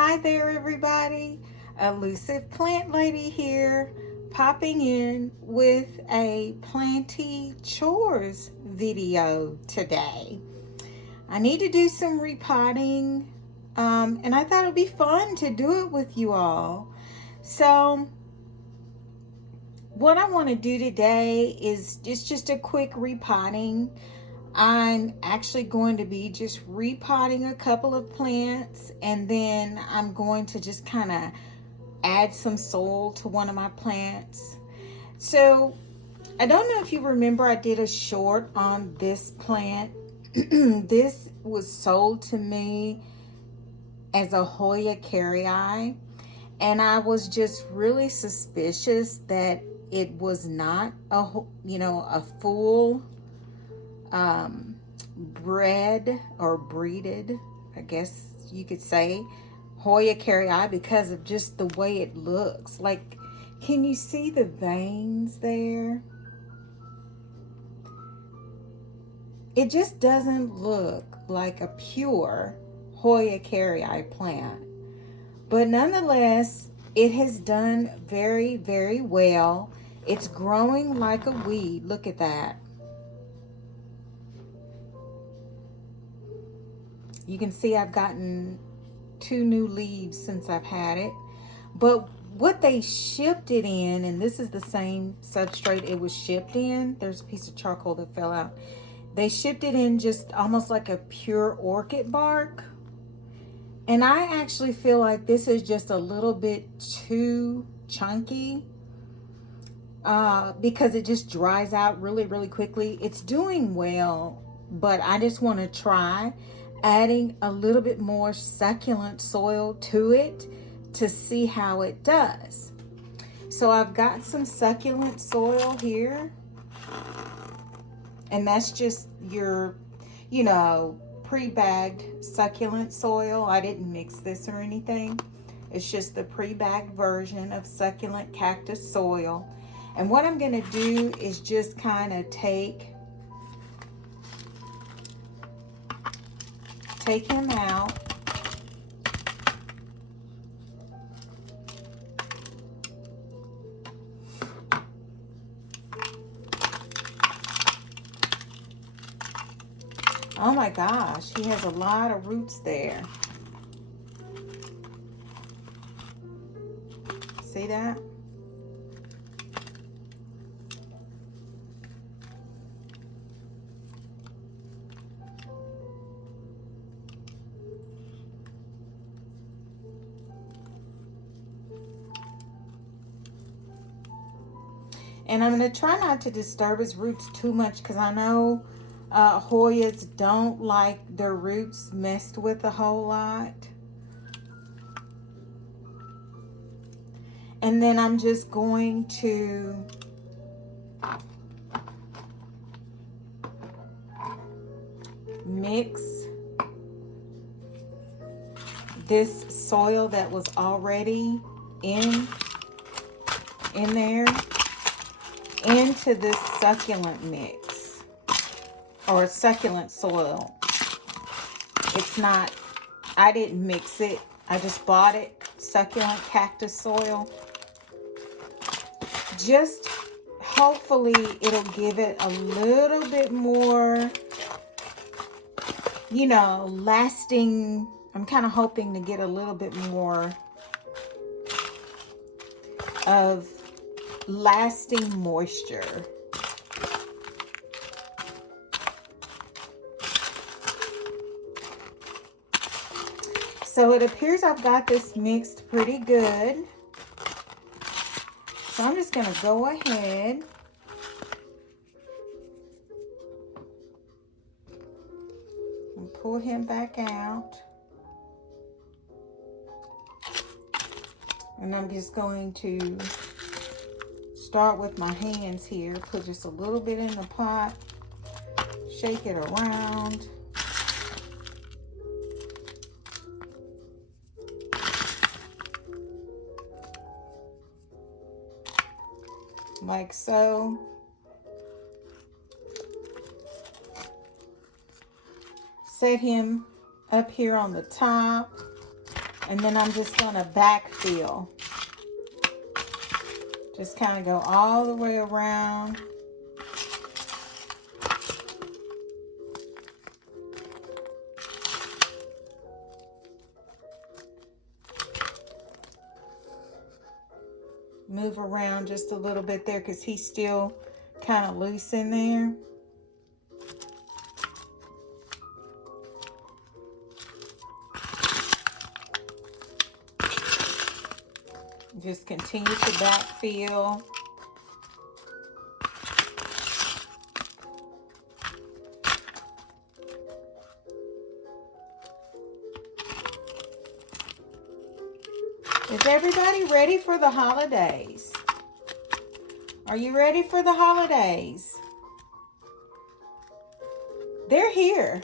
Hi there, everybody. Elusive Plant Lady here, popping in with a planty chores video today. I need to do some repotting, and I thought it would be fun to do it with you all. So, what I want to do today is just a quick repotting. I'm actually going to be just repotting a couple of plants, and then I'm going to just kind of add some soil to one of my plants. So I don't know if you remember, I did a short on this plant. This was sold to me as a Hoya Kerrii, and I was just really suspicious that it was not a full bred or breeded, I guess you could say, Hoya Kerrii, because of just the way it looks. Like, can you see the veins there? It just doesn't look like a pure Hoya Kerrii plant. But nonetheless, it has done very, very well. It's growing like a weed. Look at that. You can see I've gotten 2 new leaves since I've had it. But what they shipped it in, and this is the same substrate it was shipped in. There's a piece of charcoal that fell out. They shipped it in just almost like a pure orchid bark. And I actually feel like this is just a little bit too chunky because it just dries out really, really quickly. It's doing well, but I just want to try adding a little bit more succulent soil to it to see how it does. So I've got some succulent soil here, and that's just your, pre-bagged succulent soil. I didn't mix this or anything. It's just the pre-bagged version of succulent cactus soil. And what I'm going to do is just kind of take him out. Oh my gosh, he has a lot of roots there. See that? And I'm going to try not to disturb his roots too much, because I know Hoyas don't like their roots messed with a whole lot. And then I'm just going to mix this soil that was already in there into this succulent mix, or succulent soil. It's not, I didn't mix it, I just bought it, succulent cactus soil. Just hopefully it'll give it a little bit more, lasting. I'm kind of hoping to get a little bit more of lasting moisture. So it appears I've got this mixed pretty good. So I'm just going to go ahead and pull him back out. And I'm just going to start with my hands here. Put just a little bit in the pot. Shake it around. Like so. Set him up here on the top. And then I'm just going to backfill. Just kind of go all the way around. Move around just a little bit there because he's still kind of loose in there. Just continue to backfill. Is everybody ready for the holidays? Are you ready for the holidays? They're here.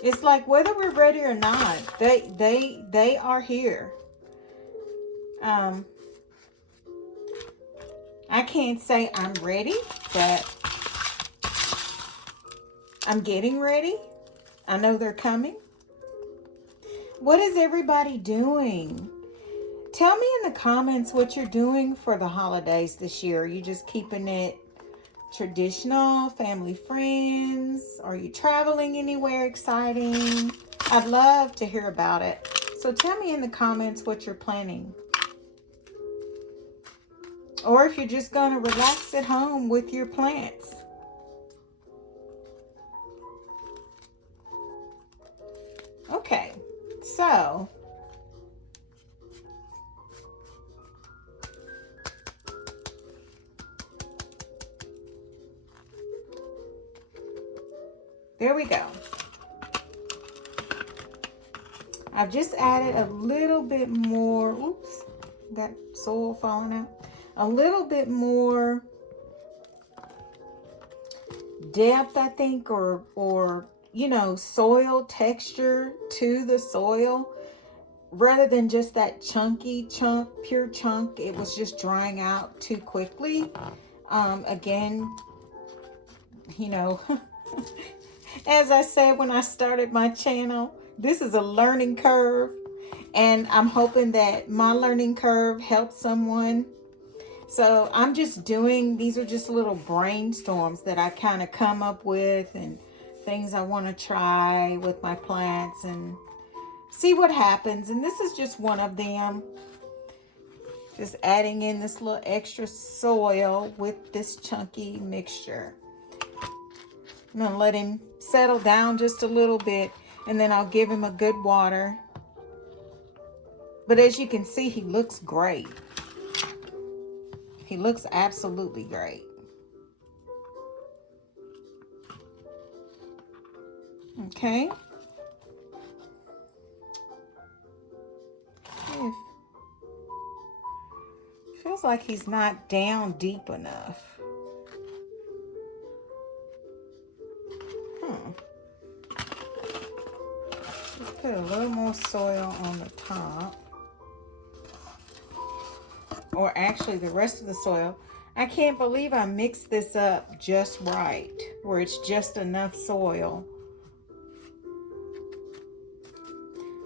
It's like whether we're ready or not, they are here. I can't say I'm ready, but I'm getting ready. I know they're coming. What is everybody doing? Tell me in the comments what you're doing for the holidays this year. Are you just keeping it traditional, family, friends? Are you traveling anywhere exciting? I'd love to hear about it. So tell me in the comments what you're planning. Or if you're just going to relax at home with your plants. Okay, so there we go. I've just added a little bit more, oops, got soil falling out. A little bit more depth, I think, or you know, soil texture to the soil. Rather than just that chunky chunk, pure chunk, it was just drying out too quickly. Again, you know, as I said when I started my channel, this is a learning curve, and I'm hoping that my learning curve helps someone. So I'm just doing, these are just little brainstorms that I kind of come up with and things I want to try with my plants and see what happens. And this is just one of them. Just adding in this little extra soil with this chunky mixture. I'm going to let him settle down just a little bit, and then I'll give him a good water. But as you can see, he looks great. He looks absolutely great. Okay. Feels like he's not down deep enough. Let's put a little more soil on the top. Or actually the rest of the soil. I can't believe I mixed this up just right, where it's just enough soil.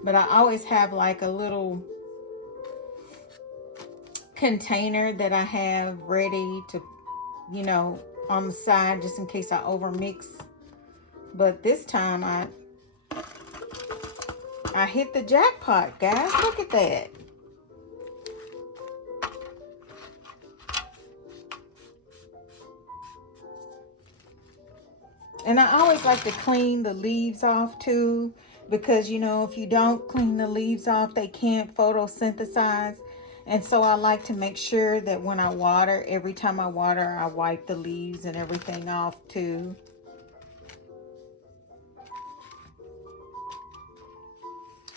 But I always have like a little container that I have ready to, you know, on the side just in case I overmix. But this time I hit the jackpot, guys. Look at that. And I always like to clean the leaves off too, because you know, if you don't clean the leaves off, they can't photosynthesize. And so I like to make sure that when I water, every time I water, I wipe the leaves and everything off too.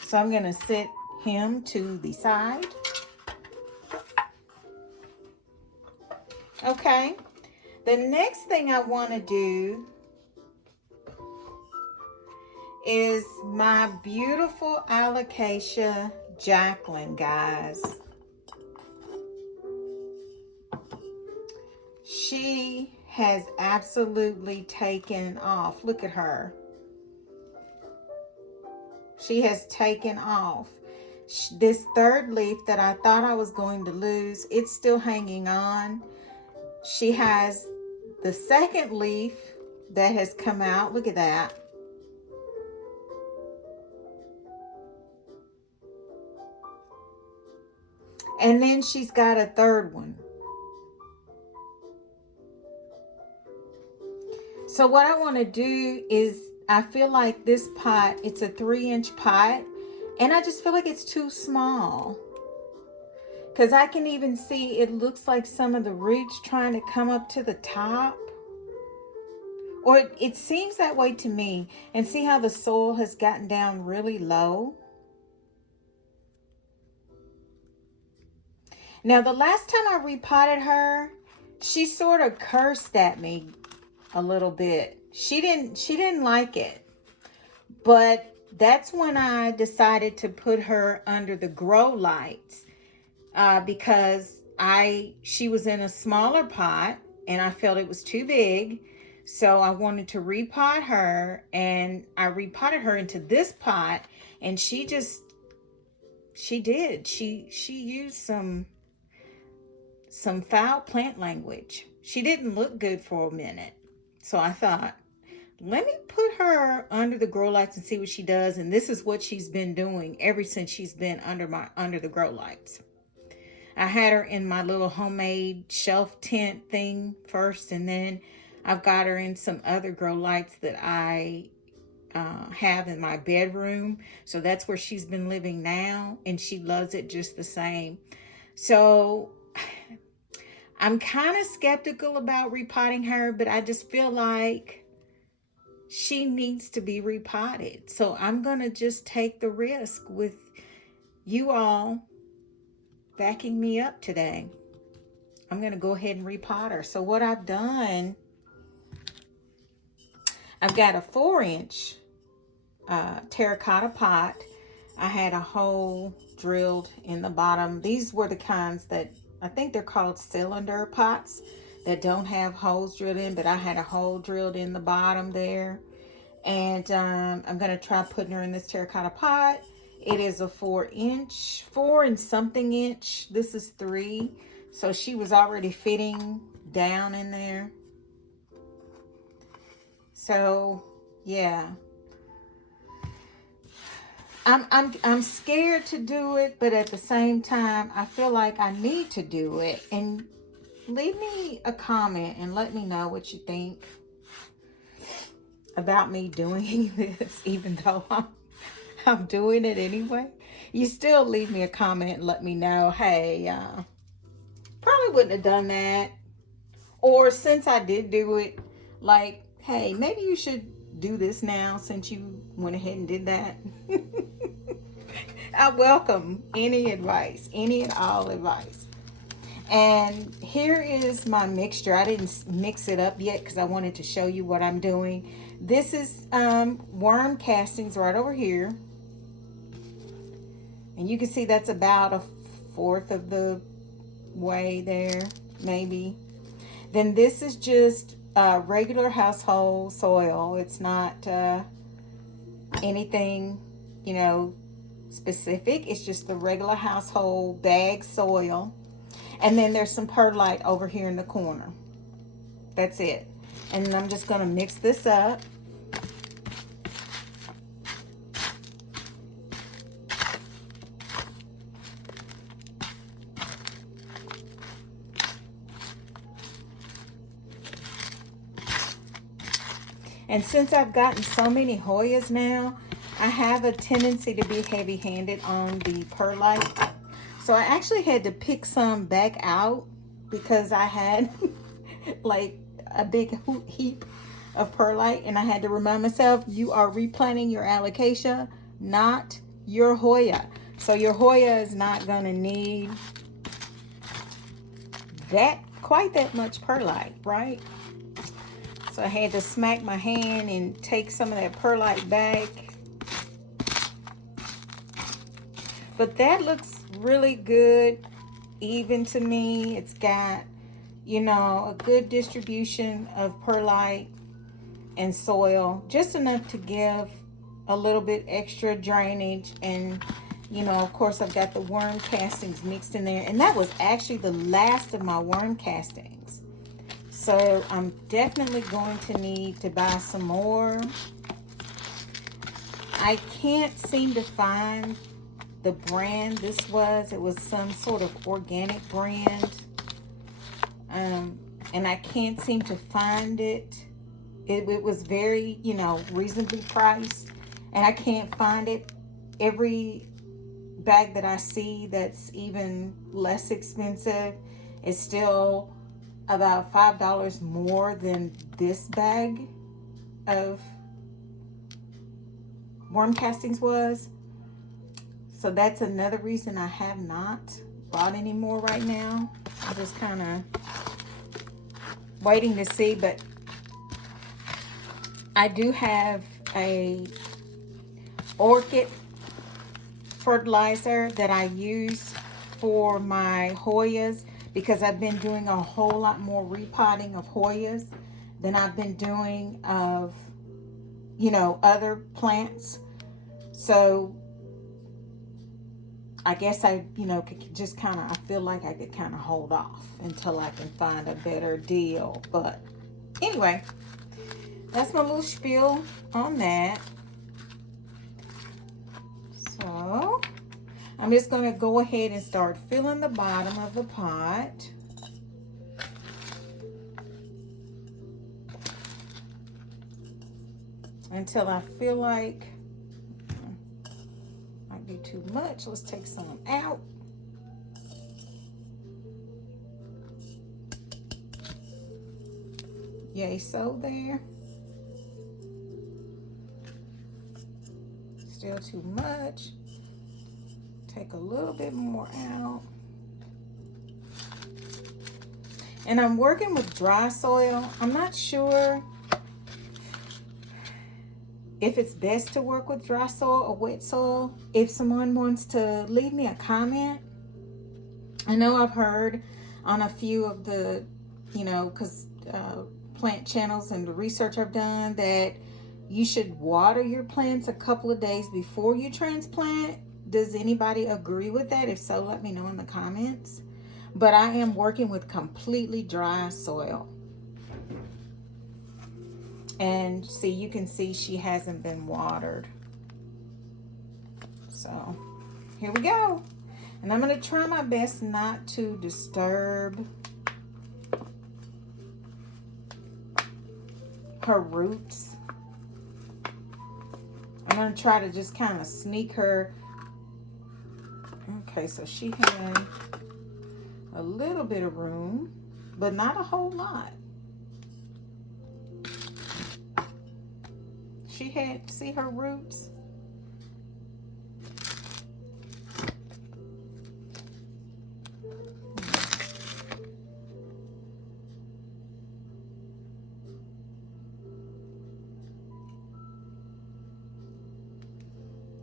So I'm going to set him to the side. Okay. The next thing I want to do is my beautiful Alocasia Jacklyn, guys. She has absolutely taken off. Look at her. She has taken off. This third leaf that I thought I was going to lose, it's still hanging on. She has the second leaf that has come out. Look at that. And then she's got a third one. So what I want to do is, I feel like this pot, it's a 3-inch pot, and I just feel like it's too small. Because I can even see it looks like some of the roots trying to come up to the top. Or it seems that way to me. And see how the soil has gotten down really low? Now, the last time I repotted her, she sort of cursed at me a little bit. She didn't like it. But that's when I decided to put her under the grow lights, because she was in a smaller pot and I felt it was too big. So I wanted to repot her, and I repotted her into this pot, and she used some foul plant language. She didn't look good for a minute. So I thought, let me put her under the grow lights and see what she does. And this is what she's been doing ever since she's been under the grow lights. I had her in my little homemade shelf tent thing first, and then I've got her in some other grow lights that I have in my bedroom. So that's where she's been living now, and she loves it just the same. So I'm kind of skeptical about repotting her, but I just feel like she needs to be repotted. So I'm going to just take the risk with you all backing me up today. I'm going to go ahead and repot her. So what I've done, I've got a 4-inch terracotta pot. I had a hole drilled in the bottom. These were the kinds that I think they're called cylinder pots that don't have holes drilled in, but I had a hole drilled in the bottom there. And I'm going to try putting her in this terracotta pot. It is a 4-inch, 4 and something inch. This is 3. So she was already fitting down in there. So, yeah. I'm scared to do it, but at the same time, I feel like I need to do it. And leave me a comment and let me know what you think about me doing this, even though I'm doing it anyway. You still leave me a comment and let me know, hey, probably wouldn't have done that. Or since I did do it, like, hey, maybe you should do this now since you went ahead and did that. I welcome any advice, any and all advice. And here is my mixture. I didn't mix it up yet because I wanted to show you what I'm doing. This is worm castings right over here. And you can see that's about 1/4 of the way there, maybe. Then this is just regular household soil. It's not anything, you know, specific. It's just the regular household bag soil. And then there's some perlite over here in the corner. That's it. And I'm just going to mix this up. And since I've gotten so many Hoyas now, I have a tendency to be heavy-handed on the perlite. So I actually had to pick some back out because I had like a big heap of perlite, and I had to remind myself, you are replanting your Alocasia, not your Hoya. So your Hoya is not going to need quite that much perlite, right? So I had to smack my hand and take some of that perlite back. But that looks really good, even to me. It's got, you know, a good distribution of perlite and soil, just enough to give a little bit extra drainage. And you know, of course, I've got the worm castings mixed in there, and that was actually the last of my worm castings. So I'm definitely going to need to buy some more. I can't seem to find the brand this was. It was some sort of organic brand. And I can't seem to find it. It was very, you know, reasonably priced. And I can't find it. Every bag that I see that's even less expensive is still about $5 more than this bag of worm castings was. So that's another reason I have not bought any more right now. I'm just kind of waiting to see, but I do have a orchid fertilizer that I use for my Hoyas, because I've been doing a whole lot more repotting of Hoyas than I've been doing of, you know, other plants. So I guess I, you know, could just kind of, I feel like I could kind of hold off until I can find a better deal. But anyway, that's my little spiel on that. So I'm just going to go ahead and start filling the bottom of the pot. Until I feel like might be too much. Let's take some out. Yay, so there. Still too much. Take a little bit more out. And I'm working with dry soil. I'm not sure if it's best to work with dry soil or wet soil. If someone wants to leave me a comment. I know I've heard on a few of the, you know, because plant channels and the research I've done, that you should water your plants a couple of days before you transplant. Does anybody agree with that? If so, let me know in the comments. But I am working with completely dry soil. And see, you can see she hasn't been watered. So here we go. And I'm going to try my best not to disturb her roots. I'm going to try to just kind of sneak her. Okay, so she had a little bit of room, but not a whole lot. She had, see her roots?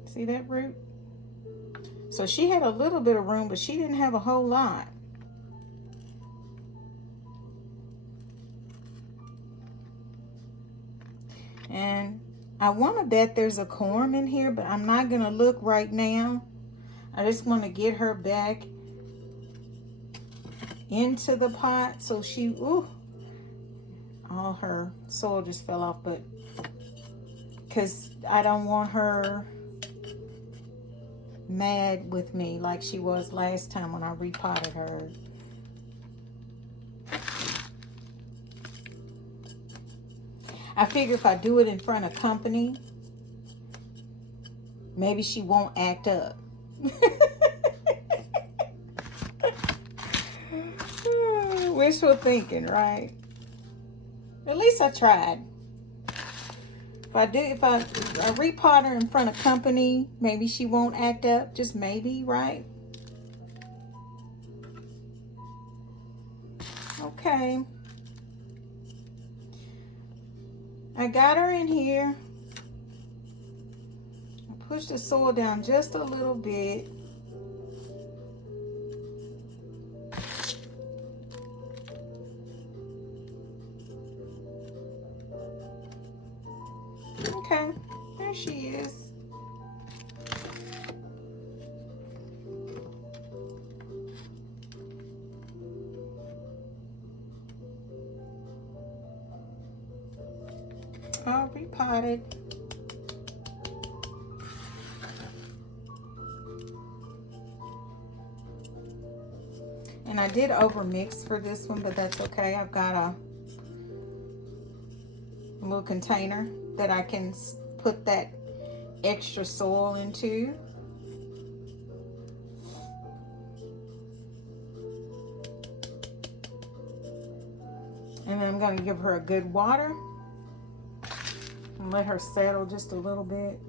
See that root? So she had a little bit of room, but she didn't have a whole lot. And I want to bet there's a corm in here, but I'm not going to look right now. I just want to get her back into the pot. So she, ooh, all her soil just fell off, but because I don't want her mad with me like she was last time when I repotted her. I figure if I do it in front of company, maybe she won't act up. Wishful thinking, right? At least I tried. If I repot her in front of company, maybe she won't act up. Just maybe, right? Okay. I got her in here. I pushed the soil down just a little bit. Okay, there she is. repotted. And I did over mix for this one, but that's okay. I've got a little container that I can put that extra soil into. And then I'm going to give her a good water and let her settle just a little bit.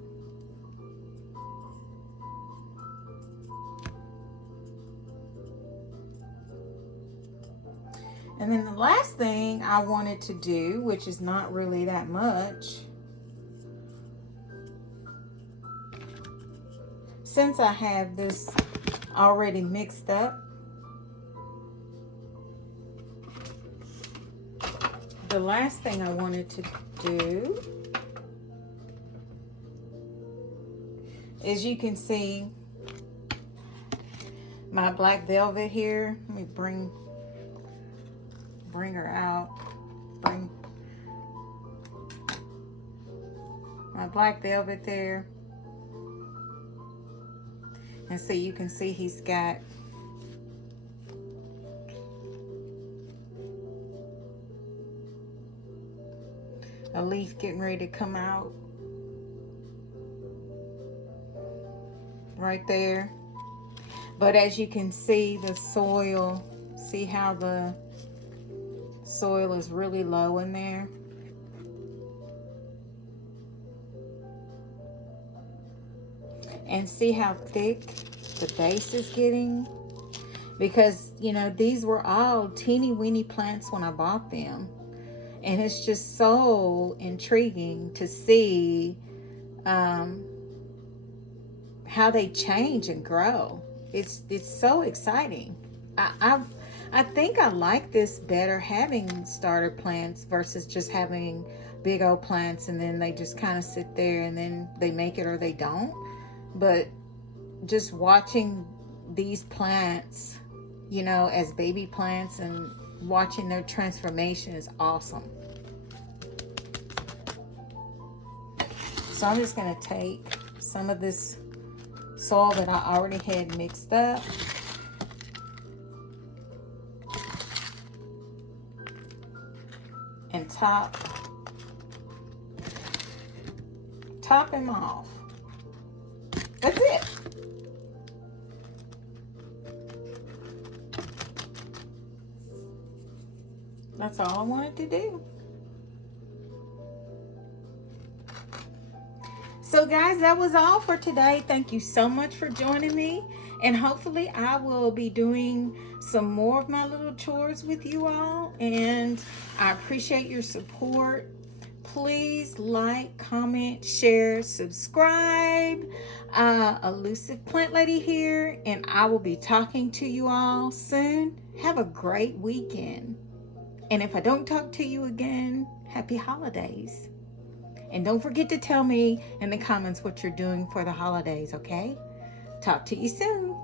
And then the last thing I wanted to do, which is not really that much, since I have this already mixed up, the last thing I wanted to do is, you can see my black velvet here. Let me bring her out. Bring my black velvet there. And so you can see he's got a leaf getting ready to come out right there. But as you can see, the soil, see how the soil is really low in there? And see how thick the base is getting? Because, you know, these were all teeny weeny plants when I bought them. And it's just so intriguing to see how they change and grow. It's so exciting. I think I like this better, having starter plants versus just having big old plants and then they just kind of sit there and then they make it or they don't. But just watching these plants, you know, as baby plants and watching their transformation is awesome. So I'm just going to take some of this soil that I already had mixed up. And top him off. That's it. That's all I wanted to do. So guys, that was all for today. Thank you so much for joining me. And hopefully I will be doing some more of my little chores with you all. And I appreciate your support. Please like, comment, share, subscribe. Elusive Plant Lady here. And I will be talking to you all soon. Have a great weekend. And if I don't talk to you again, happy holidays. And don't forget to tell me in the comments what you're doing for the holidays, okay? Talk to you soon.